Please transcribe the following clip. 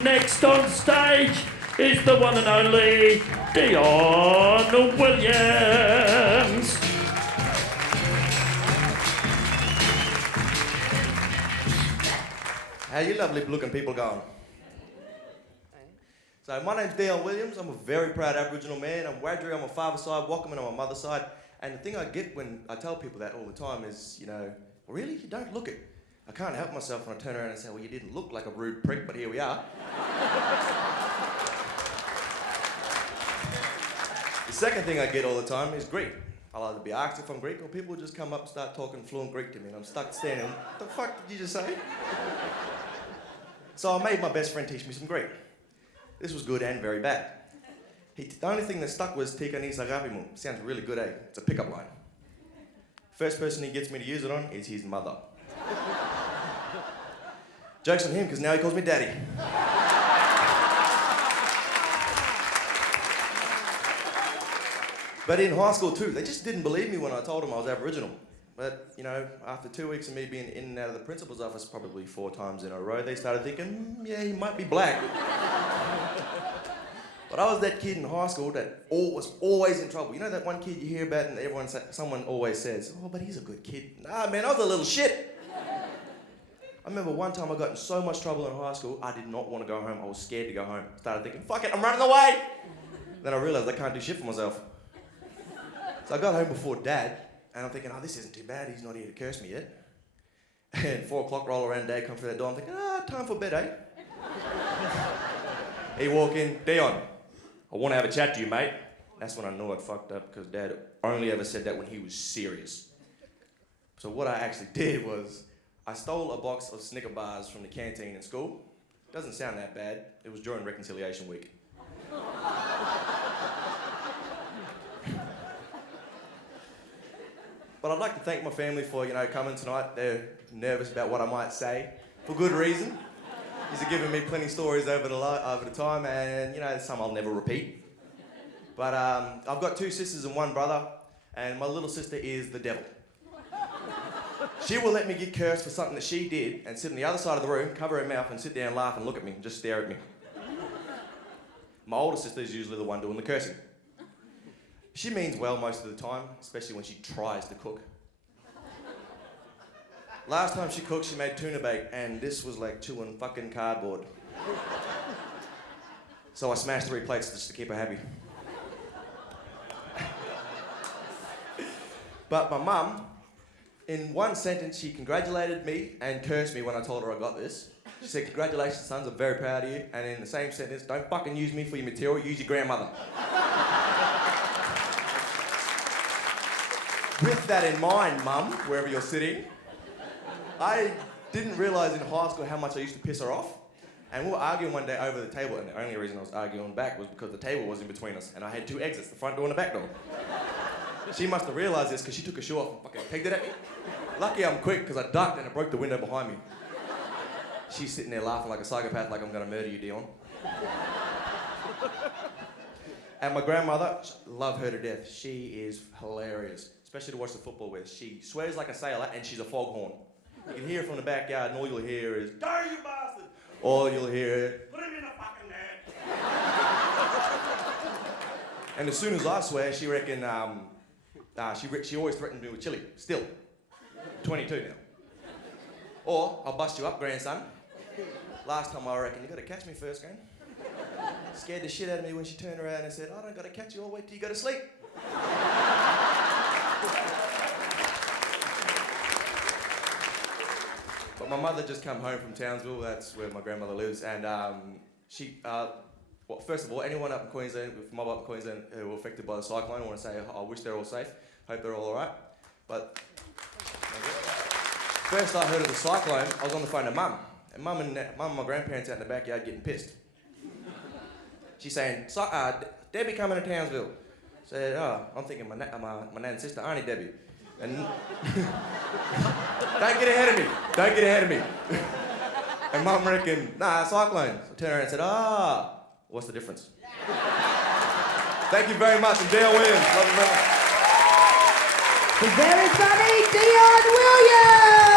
Next on stage is the one and only Dion Williams. How you lovely looking people going? So my name's Dion Williams. I'm a very proud Aboriginal man. I'm Wiradjuri on my father's side, Wakaman on my mother's side. And the thing I get when I tell people that all the time is, you know, really? You don't look it. I can't help myself when I turn around and say, well, you didn't look like a rude prick, but here we are. The second thing I get all the time is Greek. I'll either be asked if I'm Greek or people will just come up and start talking fluent Greek to me and I'm stuck standing, what the fuck did you just say? So I made my best friend teach me some Greek. This was good and very bad. The only thing that stuck was Tika ni sagapimu. Sounds really good, eh? It's a pickup line. First person he gets me to use it on is his mother. Joke's on him, because now he calls me daddy. But in high school too, they just didn't believe me when I told them I was Aboriginal. But, you know, after 2 weeks of me being in and out of the principal's office probably 4 times in a row, they started thinking, yeah, he might be black. But I was that kid in high school that was always in trouble. You know that one kid you hear about and someone always says, oh, but he's a good kid. Nah, man, I was a little shit. I remember one time I got in so much trouble in high school, I did not want to go home. I was scared to go home. I started thinking, fuck it, I'm running away. Then I realized I can't do shit for myself. So I got home before Dad, and I'm thinking, oh, this isn't too bad. He's not here to curse me yet. And 4 o'clock roll around, Dad comes through that door. I'm thinking, time for bed, eh? He walk in, Dion, I want to have a chat to you, mate. That's when I knew I'd fucked up, because Dad only ever said that when he was serious. So what I actually did was, I stole a box of Snicker bars from the canteen in school. Doesn't sound that bad. It was during reconciliation week. But I'd like to thank my family for, coming tonight. They're nervous about what I might say, for good reason. You've given me plenty of stories over the time, and, some I'll never repeat. But I've got 2 sisters and 1 brother, and my little sister is the devil. She will let me get cursed for something that she did and sit on the other side of the room, cover her mouth and sit down, laugh and look at me and just stare at me. My older sister is usually the one doing the cursing. She means well most of the time, especially when she tries to cook. Last time she cooked, she made tuna bake, and this was like chewing fucking cardboard. So I smashed 3 plates just to keep her happy. But my mum, in one sentence, she congratulated me and cursed me when I told her I got this. She said, congratulations, sons, I'm very proud of you. And in the same sentence, don't fucking use me for your material, use your grandmother. With that in mind, Mum, wherever you're sitting, I didn't realise in high school how much I used to piss her off. And we were arguing one day over the table, and the only reason I was arguing back was because the table was in between us, and I had 2 exits, the front door and the back door. She must have realised this because she took her shoe off and fucking pegged it at me. Lucky I'm quick because I ducked and it broke the window behind me. She's sitting there laughing like a psychopath, like I'm going to murder you, Dion. And my grandmother, love her to death. She is hilarious, especially to watch the football with. She swears like a sailor and she's a foghorn. You can hear her from the backyard and all you'll hear is, "Die, you bastard!" Or you'll hear, "Put him in a fucking net." And as soon as I swear, she reckon, she always threatened me with chili, still. 22 now. Or, I'll bust you up, grandson. Last time I reckon, you gotta catch me first, gang. Scared the shit out of me when she turned around and said, I don't gotta catch you, I'll wait till you go to sleep. But my mother just come home from Townsville, that's where my grandmother lives, and first of all, anyone up in Queensland, with mob up in Queensland who were affected by the cyclone, I want to say I wish they're all safe. Hope they're all alright. But first I heard of the cyclone, I was on the phone to Mum. And Mum and my grandparents out in the backyard getting pissed. She's saying, Debbie coming to Townsville. I said, I'm thinking my nan's sister, Auntie Debbie. And don't get ahead of me. Don't get ahead of me. And Mum reckoned, nah, cyclone. So I turned around and said, what's the difference? Thank you very much, and Dion Williams. Love you very much. The very funny Dion Williams!